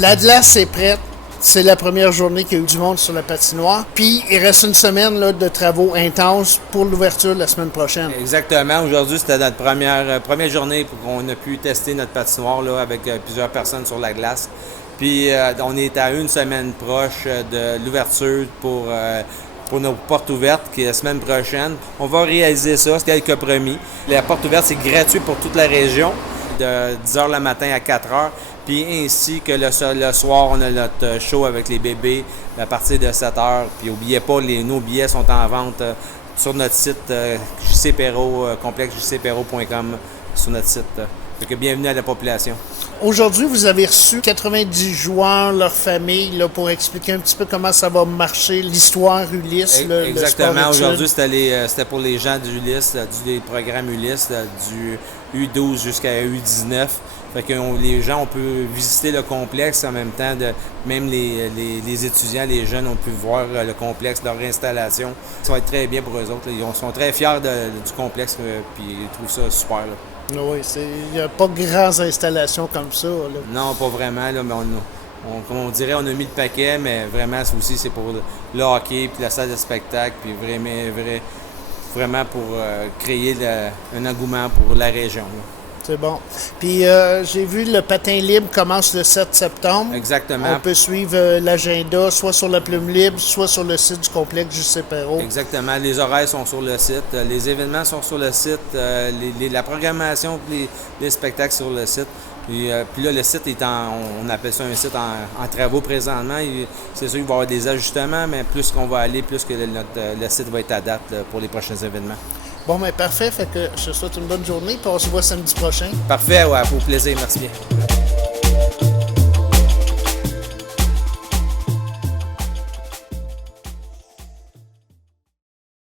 La glace est prête. C'est la première journée qu'il y a eu du monde sur la patinoire. Puis, il reste une semaine là, de travaux intenses pour l'ouverture la semaine prochaine. Exactement. Aujourd'hui, c'était notre première journée pour qu'on a pu tester notre patinoire là, avec plusieurs personnes sur la glace. Puis, on est à une semaine proche de l'ouverture pour nos portes ouvertes, qui est la semaine prochaine. On va réaliser ça, c'est quelques promis. La porte ouverte, c'est gratuit pour toute la région, de 10h le matin à 4h. Puis ainsi que le soir, on a notre show avec les bébés à partir de 7h. Puis n'oubliez pas, nos billets sont en vente sur notre site JC Perreault, complexejcperreault.com sur notre site. Fait que bienvenue à la population. Aujourd'hui, vous avez reçu 90 joueurs, leurs familles, là, pour expliquer un petit peu comment ça va marcher, l'histoire Ulysse. Exactement. Aujourd'hui, c'était pour les gens d'Ulysse, du programme Ulysse, du U12 jusqu'à U19. Fait que les gens, on peut visiter le complexe en même temps, même les étudiants, les jeunes, on peut voir le complexe, leur installation. Ça va être très bien pour eux autres. Là. Ils sont très fiers du complexe, puis ils trouvent ça super. Là. Oui, il n'y a pas de grandes installations comme ça. Là. Non, pas vraiment, là, mais comme on dirait, on a mis le paquet, mais vraiment, c'est pour le hockey, puis la salle de spectacle, puis vraiment pour créer un engouement pour la région. Là. C'est bon. Puis j'ai vu le patin libre commence le 7 septembre. Exactement. On peut suivre l'agenda soit sur la Plume Libre, soit sur le site du complexe JC Perreault. Exactement. Les horaires sont sur le site. Les événements sont sur le site. La programmation, les spectacles sur le site. Puis là, le site on appelle ça un site en travaux présentement. C'est sûr qu'il va y avoir des ajustements, mais plus qu'on va aller, plus que le site va être à date pour les prochains événements. Bon, mais parfait. Fait que je te souhaite une bonne journée, puis on se voit samedi prochain. Parfait, ouais, au plaisir. Merci bien.